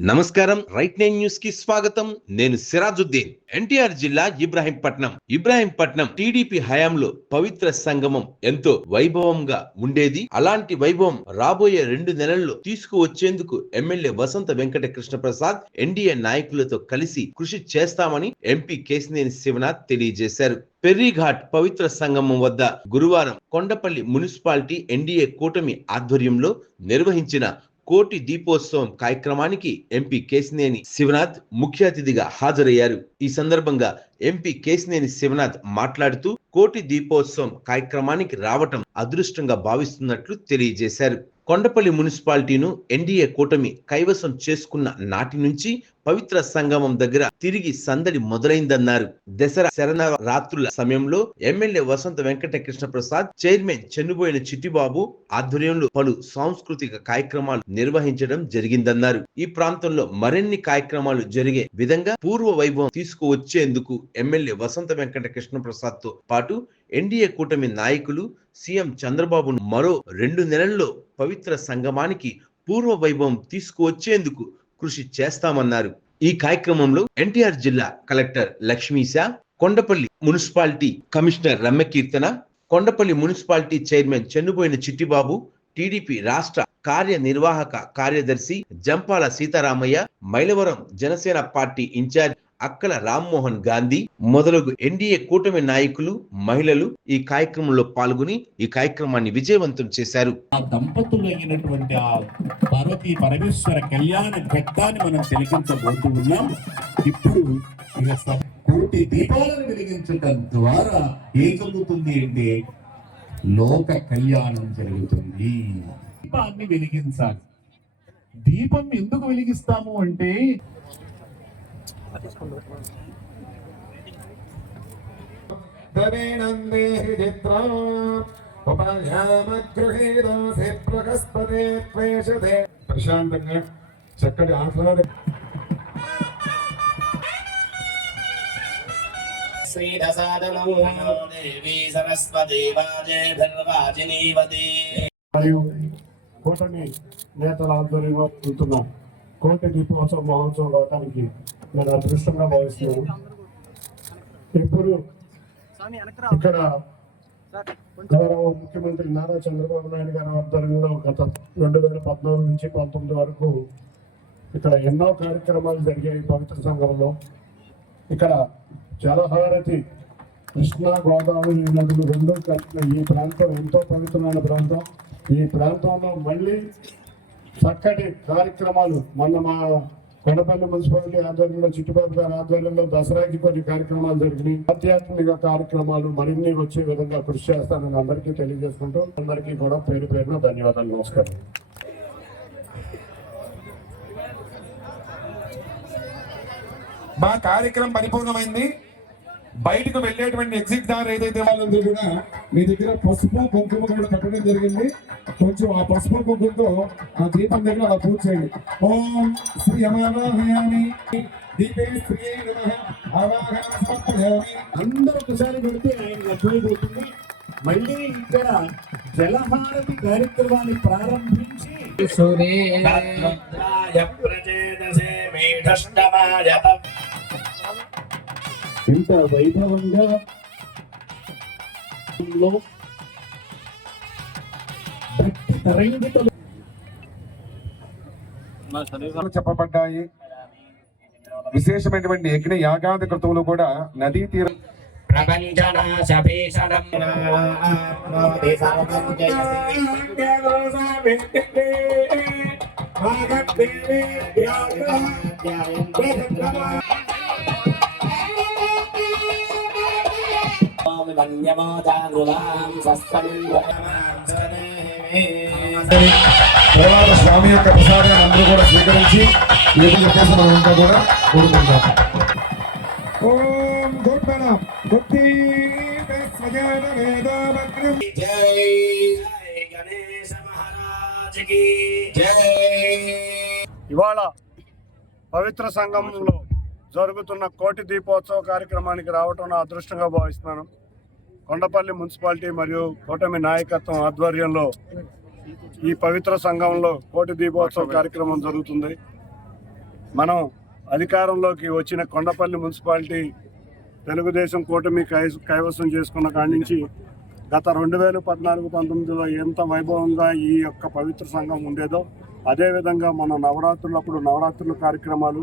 నమస్కారం. Right nine న్యూస్కి స్వాగతం. నేను సిరాజుద్దీన్. ఎన్టీఆర్ జిల్లా ఇబ్రాహీంపట్నం. ఇబ్రాహీంపట్నం టీడీపీ హయాంలో పవిత్ర సంగమం ఎంతో వైభవంగా ఉండేది. అలాంటి వైభవం రాబోయే రెండు నెలల్లో తీసుకువచ్చేందుకు ఎమ్మెల్యే వసంత వెంకట కృష్ణ ప్రసాద్ ఎన్డీఏ నాయకులతో కలిసి కృషి చేస్తామని ఎంపీ కేసినేని శివనాథ్ తెలియజేశారు. పెర్రీఘాట్ పవిత్ర సంగమం వద్ద గురువారం కొండపల్లి మున్సిపాలిటీ ఎన్డీఏ కూటమి ఆధ్వర్యంలో నిర్వహించిన కోటి దీపోత్సవం కార్యక్రమానికి ఎంపీ కేసినేని శివనాథ్ ముఖ్య అతిథిగా హాజరయ్యారు. ఈ సందర్భంగా ఎంపీ కేసినేని శివనాథ్ మాట్లాడుతూ కోటి దీపోత్సవం కార్యక్రమానికి రావటం అదృష్టంగా భావిస్తున్నట్లు తెలియజేశారు. కొండపల్లి మున్సిపాలిటీను ఎన్డీఏ కూటమి కైవసం చేసుకున్న నాటి నుంచి పవిత్ర సంగమం దగ్గర తిరిగి సందడి మొదలైందన్నారు. దసరా శరణ రాత్రుల సమయంలో ఎమ్మెల్యే వసంత వెంకట కృష్ణ ప్రసాద్ చైర్మన్ చెన్నుబోయిన చిట్టిబాబు ఆధ్వర్యంలో పలు సాంస్కృతిక కార్యక్రమాలు నిర్వహించడం జరిగిందన్నారు. ఈ ప్రాంతంలో మరిన్ని కార్యక్రమాలు జరిగే విధంగా పూర్వ వైభవం తీసుకువచ్చేందుకు ఎమ్మెల్యే వసంత వెంకట కృష్ణ ప్రసాద్తో పాటు ఎన్డీఏ కూటమి నాయకులు సీఎం చంద్రబాబు మరో రెండు నెలల్లో పవిత్ర సంగమానికి పూర్వ వైభవం తీసుకువచ్చేందుకు కృషి చేస్తామన్నారు. ఈ కార్యక్రమంలో ఎన్టీఆర్ జిల్లా collector Lakshmisha Kondapalli municipality commissioner Ramyakeerthana Kondapalli municipality chairman Chennuboina Chittibabu TDP రాష్ట్ర కార్యనిర్వాహక కార్యదర్శి జంపాల సీతారామయ్య మైలవరం జనసేన పార్టీ ఇన్ఛార్జ్ అక్కల రామ్మోహన్ గాంధీ మొదలగు ఎన్డీఏ కూటమి నాయకులు మహిళలు ఈ కార్యక్రమంలో పాల్గొని ఈ కార్యక్రమాన్ని విజయవంతం చేశారు. ఆ దంపతులు అయినటువంటి ఆ పార్వతీ పరమేశ్వర కళ్యాణ ఘట్టాన్ని మనం తిలకించబోతూ ఉన్నాం. ఇప్పుడు కోటి దీపాలను వెలిగించడం ద్వారా ఏం జరుగుతుంది అంటే లోక కళ్యాణం జరుగుతుంది. దీపాన్ని వెలిగించాలి. దీపం ఎందుకు వెలిగిస్తాము అంటే ప్రశాంతంగా చక్కటి ఆహ్లాద. మరియు కూటమి నేతల ఆధ్వర్యంలో ఉంటున్న. కోటి దీపోత్సవ మహోత్సవం అవడానికి మన అదృష్టంగా భావిస్తున్నాము. ఇప్పుడు ఇక్కడ గౌరవ ముఖ్యమంత్రి నారా చంద్రబాబు నాయుడు గారి ఆధ్వర్యంలో గత రెండు వేల పద్నాలుగు నుంచి పంతొమ్మిది వరకు ఇక్కడ ఎన్నో కార్యక్రమాలు జరిగాయి పవిత్ర సంఘంలో. ఇక్కడ జలహారతి కృష్ణా గోదావరి నదులు రెండు కలిపిన ఈ ప్రాంతం ఎంతో పవిత్రమైన ప్రాంతం. ఈ ప్రాంతంలో మళ్ళీ చక్కటి కార్యక్రమాలు మొన్న మా కొండపల్లి మున్సిపాలిటీ ఆధ్వర్యంలో చుట్టుపక్కల ఆధ్వర్యంలో దసరాకి కొన్ని కార్యక్రమాలు జరిగినాయి. ఆధ్యాత్మిక కార్యక్రమాలు మరిన్ని వచ్చే విధంగా కృషి చేస్తానని అందరికీ తెలియజేసుకుంటూ అందరికీ కూడా పేరు పేరున ధన్యవాదాలు నమస్కారం. మా కార్యక్రమం పరిపూర్ణమైంది. బయటకు వెళ్ళేటువంటి ఎగ్జిట్ దారి ఏదైతే వాళ్ళందరూ కూడా మీ దగ్గర పసుపు కుంకుమ కూడా పెట్టడం జరిగింది. కొంచెం ఆ పసుపు కుంకుమతో ఆ దీపం దగ్గర అలా పూజ చేయండి. ఓం శ్రీ అమావాహయామి దీపే శ్రీ నమః. ఆవాహన సమర్పయామి. అందరూ ఒకసారి పెడితే ఆయన అర్థమైపోతుంది మళ్ళీ ఇక్కడ జలహారతి కార్యక్రమాన్ని ప్రారంభించి ప్రచేదసే మేఢష్టమాయత ఇంత వైభవంగా చెప్పబడ్డాయి. విశేషమైనటువంటి యజ్ఞ యాగాది కృతువులు కూడా నదీ తీరం ప్రపంచనాశ తర్వాత స్వామి యొక్క ప్రసాదాన్ని అందరూ కూడా స్వీకరించి ఏదో చెప్పేసి మనం అంతా కూడా కోరుకుంటాం ఓం గుడ్ మేడం భక్తి సజన వేదాభద్రం జై జై గణేశ మహారాజ్కి జై. ఇవాళ పవిత్ర సంఘంలో జరుగుతున్న కోటి దీపోత్సవ కార్యక్రమానికి రావటం నా అదృష్టంగా భావిస్తున్నాను. కొండపల్లి మున్సిపాలిటీ మరియు కూటమి నాయకత్వం ఆధ్వర్యంలో ఈ పవిత్ర సంఘంలో కోటి దీపోత్సవ కార్యక్రమం జరుగుతుంది. మనం అధికారంలోకి వచ్చిన కొండపల్లి మున్సిపాలిటీ తెలుగుదేశం కూటమి కై కైవసం చేసుకున్న కాడి నుంచి గత రెండు వేల పద్నాలుగు పంతొమ్మిదిలో ఎంత వైభవంగా ఈ యొక్క పవిత్ర సంఘం ఉండేదో అదేవిధంగా మన నవరాత్రులప్పుడు నవరాత్రుల కార్యక్రమాలు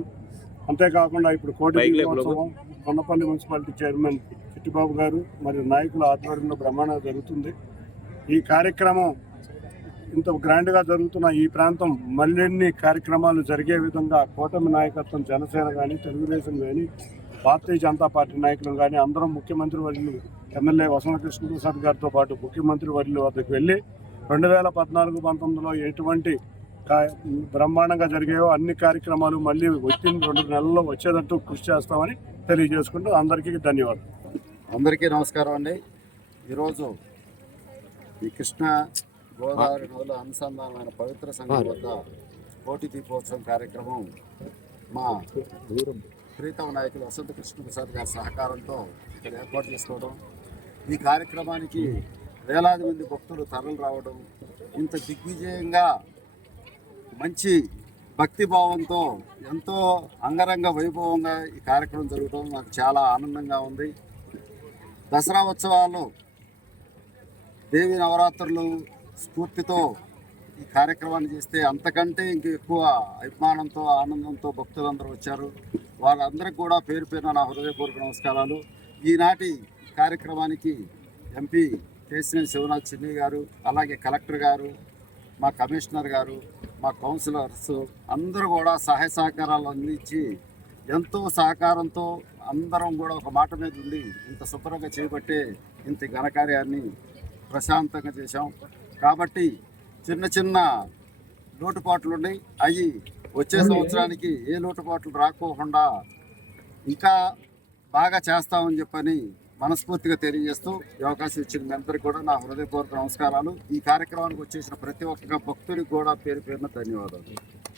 అంతేకాకుండా ఇప్పుడు కోటి దీపోత్సవం కొండపల్లి మున్సిపాలిటీ చైర్మన్ చిట్టిబాబు గారు మరియు నాయకుల ఆధ్వర్యంలో బ్రహ్మాండంగా జరుగుతుంది. ఈ కార్యక్రమం ఇంత గ్రాండ్గా జరుగుతున్న ఈ ప్రాంతం మరిన్ని కార్యక్రమాలు జరిగే విధంగా కూటమి నాయకత్వం జనసేన కానీ తెలుగుదేశం కానీ భారతీయ జనతా పార్టీ నాయకులు కానీ అందరం ముఖ్యమంత్రి వర్యులు ఎమ్మెల్యే వసంతకృష్ణ ప్రసాద్ గారితో పాటు ముఖ్యమంత్రి వర్యుల వద్దకు వెళ్ళి రెండు వేల పద్నాలుగు పంతొమ్మిదిలో ఎటువంటి కా- బ్రహ్మాండంగా జరిగాయో అన్ని కార్యక్రమాలు మళ్ళీ వచ్చిన రెండు నెలల్లో వచ్చేటట్టు కృషి చేస్తామని తెలియజేసుకుంటూ అందరికీ ధన్యవాదాలు. అందరికీ నమస్కారం అండి. ఈరోజు ఈ కృష్ణ గోదావరి నదుల అనుసంధానమైన పవిత్ర సంఘం వద్ద కోటి దీపోత్సవం కార్యక్రమం మా ప్రీతమ నాయకులు వసంత కృష్ణ ప్రసాద్ గారి సహకారంతో ఇక్కడ ఏర్పాటు చేసుకోవడం ఈ కార్యక్రమానికి వేలాది మంది భక్తులు తరలి రావడం ఇంత దిగ్విజయంగా మంచి భక్తి భావంతో ఎంతో అంగరంగ వైభవంగా ఈ కార్యక్రమం జరగడం నాకు చాలా ఆనందంగా ఉంది. దసరా ఉత్సవాలు దేవి నవరాత్రులు స్ఫూర్తితో ఈ కార్యక్రమాన్ని చేస్తే అంతకంటే ఇంక ఎక్కువ అభిమానంతో ఆనందంతో భక్తులందరూ వచ్చారు. వాళ్ళందరికీ కూడా పేరు పేరున నా హృదయపూర్వక నమస్కారాలు. ఈనాటి కార్యక్రమానికి ఎంపీ కేసినేని శివనాథ్ చిన్ని గారు అలాగే కలెక్టర్ గారు మా కమిషనర్ గారు మా కౌన్సిలర్స్ అందరూ కూడా సహాయ సహకారాలు అందించి ఎంతో సహకారంతో అందరం కూడా ఒక మాట మీద ఉండి ఇంత శుభ్రంగా చేపట్టే ఇంత ఘనకార్యాన్ని ప్రశాంతంగా చేశాం. కాబట్టి చిన్న చిన్న లోటుపాట్లు ఉన్నాయి. అవి వచ్చే సంవత్సరానికి ఏ లోటుపాట్లు రాకోకుండా ఇంకా బాగా చేస్తామని చెప్పని మనస్ఫూర్తిగా తెలియజేస్తూ ఈ అవకాశం ఇచ్చిన మీ అందరికీ కూడా నా హృదయపూర్వక నమస్కారాలు. ఈ కార్యక్రమానికి వచ్చేసిన ప్రతి ఒక్క భక్తుడికి కూడా పేరు పేరున ధన్యవాదాలు.